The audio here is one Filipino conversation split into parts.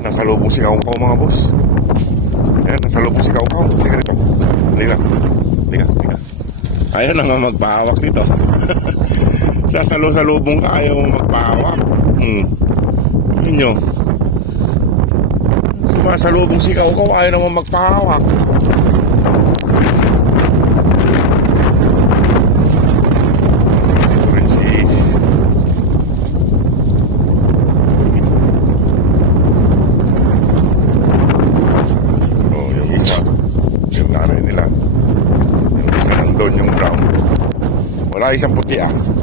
nasa lubong si Kaukaw mga boss. Ayan, nasa lubong si Kaukaw. Halika rito. Halika. Halika, halika. Ayaw na nga magpahawak dito. Sa lubong ka, ayaw mo magpahawak. Yun nyo. Sumasalubong si Kaukaw, ayaw naman magpahawak. Ito rin si... yung isa. Yung nanay nila. Yung isa nandun, yung brown. Wala isang puti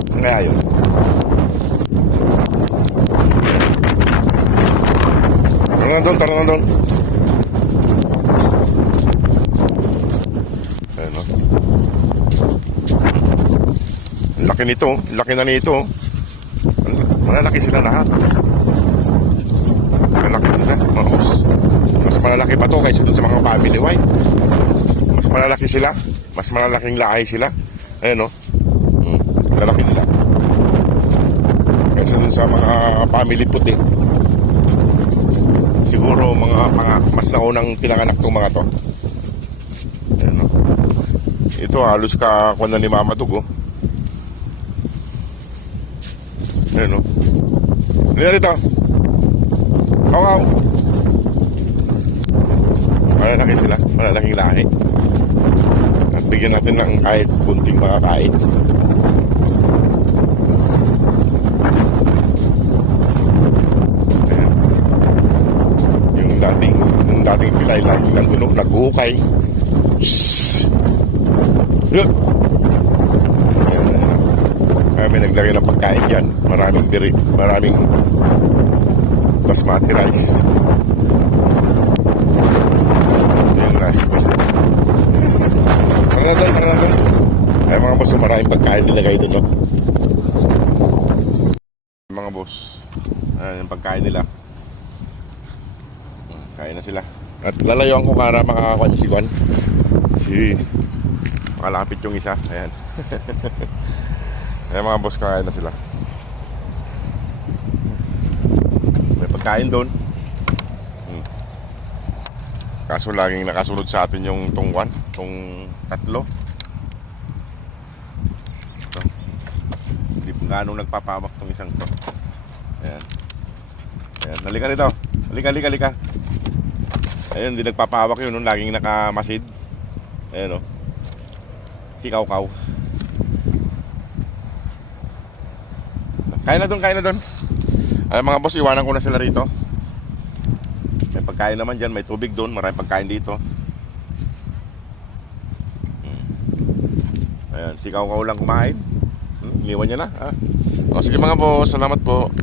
Saan kaya yun? Tara na doon. Ayan o. Laki nito. Laki na nito. Malalaki sila lahat. Malalaki nila. Mas malalaki pa to kaysa doon sa mga family white. Mas malalaki sila. Mas malalaking lahi sila. Ayan o. Malalaki nila. Kaysa doon sa mga family puti. Siguro mga mas naunang pinanganak tong mga to. Ayan, no? Ito halos kakuha na ni Mama Dugo. Ayan, no? Ayan rito. Kawaw. Malalaki sila. Malalaking lahi. At bigyan natin ng kahit kunting makakain. Dating pilay lagi ng tunog, nag-uhukay. May naglagay ng pagkain dyan. Maraming basmati rice. Ayan na. Tara na doon. Ay mga boss, maraming pagkain nilagay doon, no? Mga boss, ayan yung pagkain nila. Kain na sila. At lalayuan ko para makakakuha si Juan. Makalapit yung isa. Ayan. Ayan mga boss, kakain na sila. May pagkain doon. Kaso laging nakasunod sa atin yung tungwan. Tong tatlo. Ito. Hindi pa ganong nagpapawak tong isang to. Ayan. Ayan. Halika rito. Halika. Ayun, hindi nagpapahawak yun, laging nakamasid. Ayun, si Kaukaw. Kain na doon. Ay mga boss, iwanan ko na sila rito. May pagkain naman dyan, may tubig doon, maraming pagkain dito. Ayan, si Kaukaw lang kumain. Iniwan niya na. O sige mga boss, salamat po.